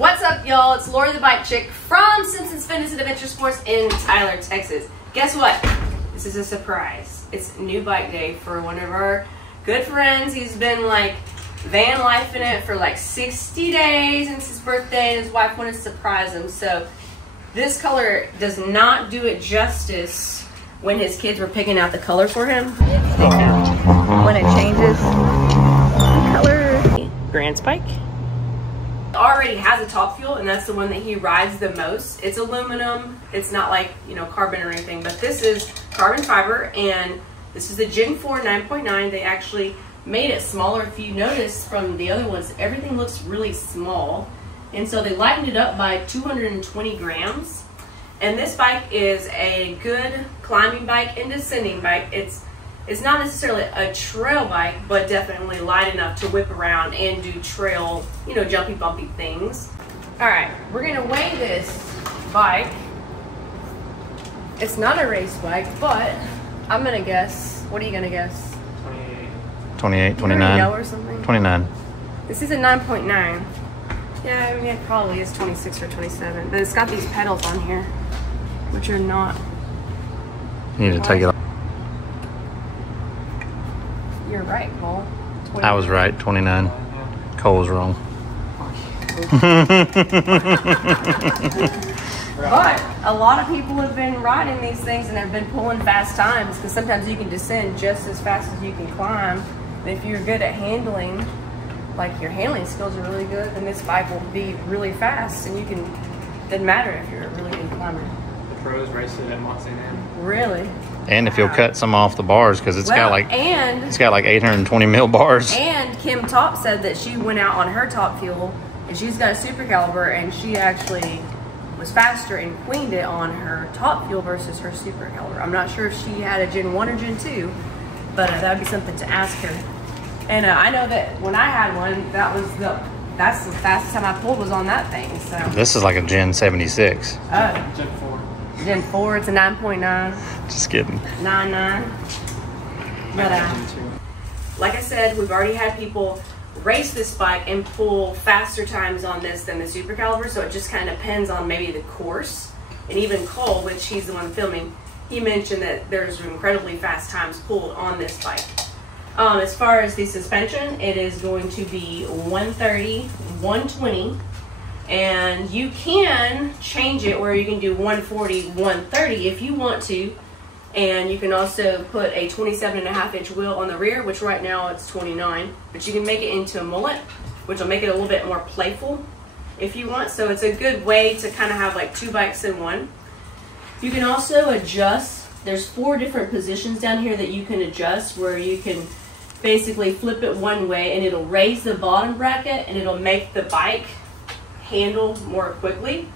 What's up, y'all? It's Lori the Bike Chick from Simpsons Fitness and Adventure Sports in Tyler, Texas. Guess what? This is a surprise. It's new bike day for one of our good friends. He's been like van lifing it for like 60 days since his birthday, and his wife wanted to surprise him. So this color does not do it justice when his kids were picking out the color for him. When it changes color. Grand Spike. Already has a top fuel, and that's the one that he rides the most. It's aluminum. It's not like, you know, carbon or anything, but this is carbon fiber, and this is the Gen 4 9.9. They actually made it smaller. If you notice from the other ones, everything looks really small, and so they lightened it up by 220 grams. And this bike is a good climbing bike and descending bike. It's not necessarily a trail bike, but definitely light enough to whip around and do trail, you know, jumpy, bumpy things. All right, we're gonna weigh this bike. It's not a race bike, but I'm gonna guess. What are you gonna guess? 28, 29. You know, or something? 29. This is a 9.9. Yeah, I mean, it probably is 26 or 27, but it's got these pedals on here, which are not. You need to take it off. You're right, Cole. 29. I was right, 29. Cole was wrong. But a lot of people have been riding these things and have been pulling fast times, because sometimes you can descend just as fast as you can climb. And if you're good at handling, like your handling skills are really good, then this bike will be really fast, and you can, doesn't matter if you're a really good climber. The pros race it at Mont St. Anne. Really? And if you'll cut some off the bars, because it's got like 820 mil bars. And Kim Top said that she went out on her top fuel, and she's got a super caliber, and she actually was faster and queened it on her top fuel versus her super caliber. I'm not sure if she had a Gen 1 or Gen 2, but that would be something to ask her. And I know that when I had one, that's the fastest time I pulled was on that thing. So This is like a Gen 76. Gen 4. Gen 4, it's a 9.9. Just kidding. 9.9. But like I said, we've already had people race this bike and pull faster times on this than the super caliber, so it just kind of depends on maybe the course. And even Cole, which he's the one filming, he mentioned that there's incredibly fast times pulled on this bike. As far as the suspension, it is going to be 130, 120, and you can change it where you can do 140, 130 if you want to. And you can also put a 27.5-inch wheel on the rear, which right now it's 29, but you can make it into a mullet, which will make it a little bit more playful if you want. So it's a good way to kind of have like two bikes in one. You can also adjust. There's 4 different positions down here that you can adjust, where you can basically flip it one way and it'll raise the bottom bracket and it'll make the bike handle more quickly,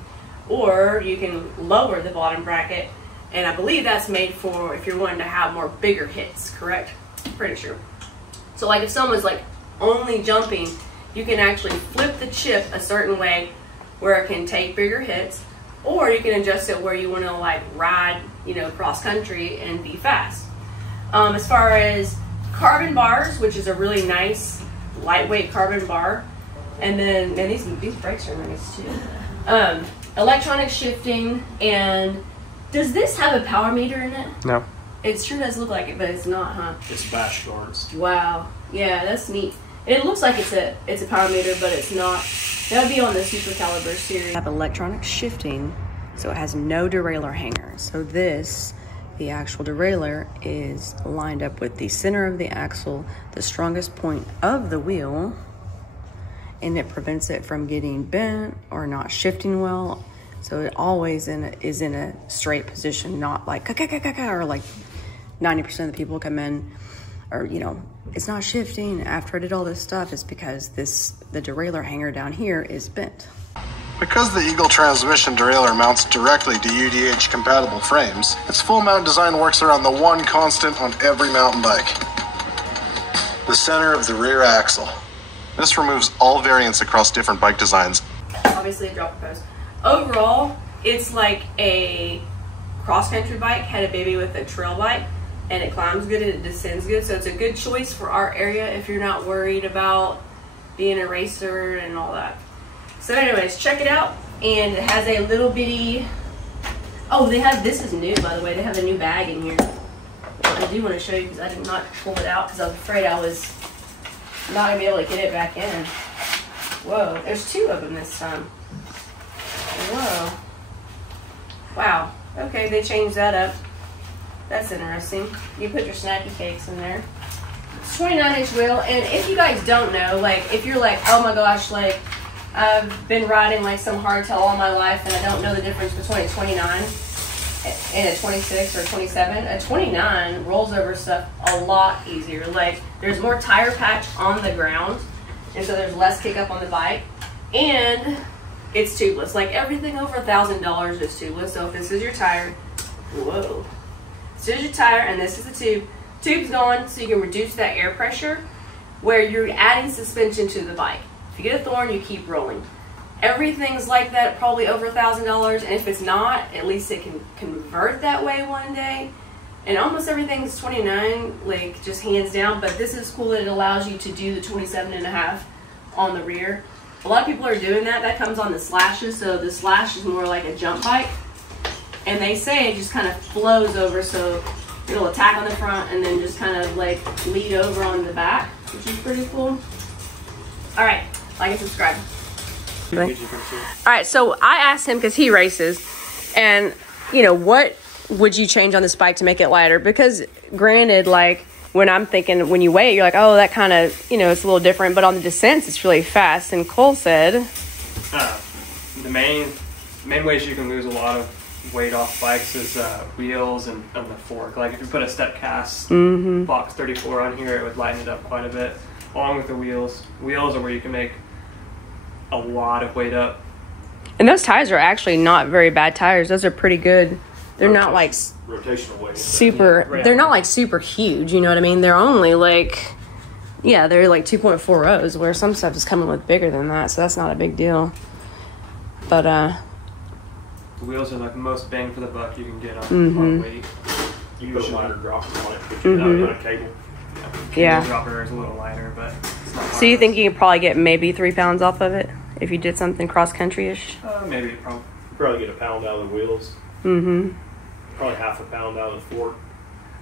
or you can lower the bottom bracket. And I believe that's made for if you're wanting to have more bigger hits, correct? Pretty sure. So like if someone's like only jumping, you can actually flip the chip a certain way where it can take bigger hits, or you can adjust it where you want to like ride, you know, cross country and be fast. As far as carbon bars, which is a really nice lightweight carbon bar, and then these brakes are nice too. Electronic shifting. And does this have a power meter in it? No. It sure does look like it, but it's not, huh? It's bash guards. Wow. Yeah, that's neat. It looks like it's a power meter, but it's not. That would be on the super caliber series. Have electronic shifting, so it has no derailleur hanger. So this, the actual derailleur, is lined up with the center of the axle, the strongest point of the wheel, and it prevents it from getting bent or not shifting well. So it always is in a straight position, not like or like 90% of the people come in, or you know, it's not shifting after I did all this stuff. It's because the derailleur hanger down here is bent. Because the Eagle transmission derailleur mounts directly to UDH compatible frames, its full mount design works around the one constant on every mountain bike: the center of the rear axle. This removes all variance across different bike designs. Obviously a dropper post. Overall, it's like a cross-country bike had a baby with a trail bike, and it climbs good and it descends good. So it's a good choice for our area if you're not worried about being a racer and all that. So anyways, check it out. And it has a little bitty, oh, they have, this is new, by the way. They have a new bag in here. I do want to show you because I did not pull it out because I was afraid I was not going to be able to get it back in. Whoa, there's 2 of them this time. Whoa. Wow. Okay, they changed that up. That's interesting. You put your snacky cakes in there. It's 29-inch wheel, and if you guys don't know, like, if you're like, oh my gosh, like, I've been riding like some hardtail all my life, and I don't know the difference between a 29 and a 26 or 27. A 29 rolls over stuff a lot easier. Like, there's more tire patch on the ground, and so there's less kick up on the bike, and it's tubeless. Like, everything over $1,000 is tubeless. So if this is your tire, whoa. This is your tire, and this is the tube. Tube's gone, so you can reduce that air pressure where you're adding suspension to the bike. If you get a thorn, you keep rolling. Everything's like that, probably over $1,000, and if it's not, at least it can convert that way one day. And almost everything's 29, like, just hands down, but this is cool that it allows you to do the 27.5 on the rear. A lot of people are doing that. That comes on the Slashes, so the Slash is more like a jump bike. And they say it just kind of flows over, so it'll attack on the front and then just kind of like lead over on the back, which is pretty cool. All right, like and subscribe. All right, so I asked him because he races, and you know, what would you change on this bike to make it lighter? Because granted, like when I'm thinking, when you weigh it, you're like, oh, that kind of, you know, it's a little different, but on the descents, it's really fast. And Cole said, the main ways you can lose a lot of weight off bikes is wheels and the fork. Like if you put a step cast box 34 on here, it would lighten it up quite a bit, along with the wheels. Wheels are where you can make a lot of weight up. And those tires are actually not very bad tires. Those are pretty good. They're not like rotational weight. Super. Yeah. They're not like super huge. You know what I mean? They're only like, yeah, they're like 2.40s, where some stuff is coming with bigger than that. So that's not a big deal. But the wheels are like the most bang for the buck you can get on weight. You put a lighter dropper on it, but you know, on a cable. Yeah. The dropper is a little lighter, but it's not. So you think you could probably get maybe 3 pounds off of it if you did something cross country ish? Maybe probably get a pound out of the wheels. Probably half a pound out of the fork.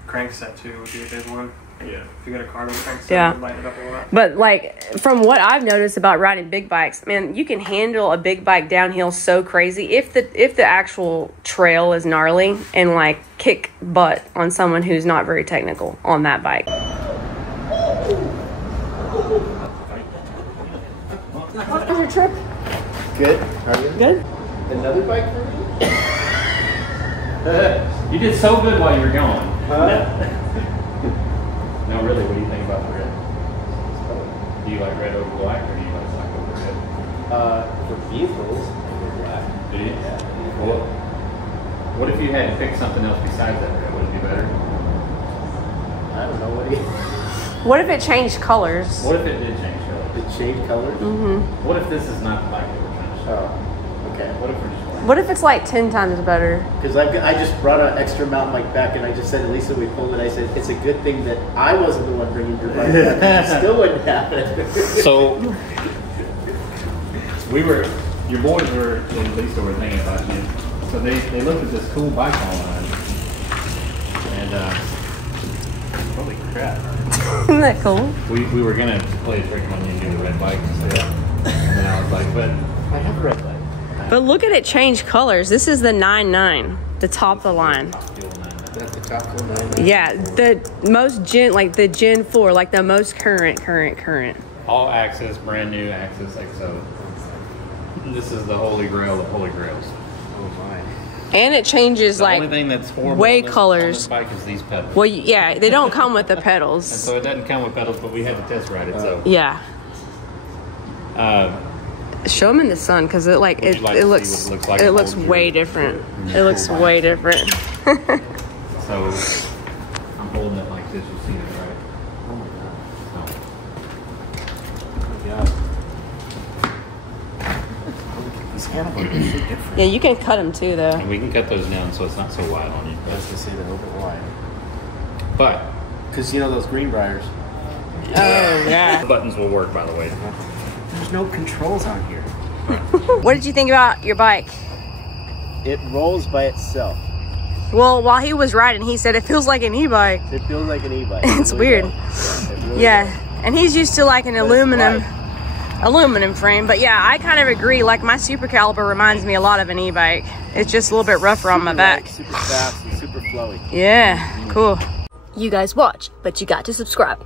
Crankset too would be a big one. Yeah. If you got a carbon crankset, yeah, it would lighten it up a lot. But like from what I've noticed about riding big bikes, man, you can handle a big bike downhill so crazy if the actual trail is gnarly, and like kick butt on someone who's not very technical on that bike. How was your trip? Good. How are you? Good. Another bike for me? You did so good while you were going. No, really, what do you think about the red? Do you like red over black, or do you like black over red? For vehicles, over black. Do you? Yeah. Well, what if you had to pick something else besides that red? Would it be better? I don't know, what do you... What if it changed colors? What if it did change colors? It changed colors? What if this is not the bike that we're trying to show? Oh, okay. What if we're just like... What if it's like 10 times better? Because I just brought an extra mountain bike back, and I just said to Lisa, we pulled it, I said, it's a good thing that I wasn't the one bringing your bike back. It still wouldn't happen. So, your boys were, and Lisa were thinking about you. So they looked at this cool bike online, and holy crap. Isn't that cool? We were gonna play a trick on you and do the red bike instead. And then I was like, but I have a red bike. But look at it change colors. This is the 9.9, the top of the line. That's the top of the 9. Yeah, the most like the Gen 4, like the most current. All Axis, brand new Axis XO. This is the holy grail of holy grails. Oh my. And it changes The like only thing that's horrible way on this colors. bike is these pedals. Well, yeah, they don't come with the pedals. And so it doesn't come with pedals, but we had to test ride it. So Yeah. Show them in the sun, because it like Would you like it to looks see what it looks like it to looks hold way your- different. It looks way different. So I'm holding it like this. You see it, right? Oh my god. So, These handlebars are so different. Yeah, you can cut them too, though. and we can cut those down so it's not so wide on you. I was going to say they're a little bit wide. But Because you know those Greenbriers. Oh yeah. the buttons will work, by the way. There's no controls on here. What did you think about your bike? It rolls by itself. Well, while he was riding, he said it feels like an e-bike. It feels like an e-bike. It's really weird. does. It really Yeah, does. and he's used to like an But it's aluminum frame. But yeah, I kind of agree. Like my Super Caliber reminds me a lot of an e-bike. It's just a little bit rougher on my back. Super fast and super flowy. Yeah, cool. You guys watch, but you got to subscribe.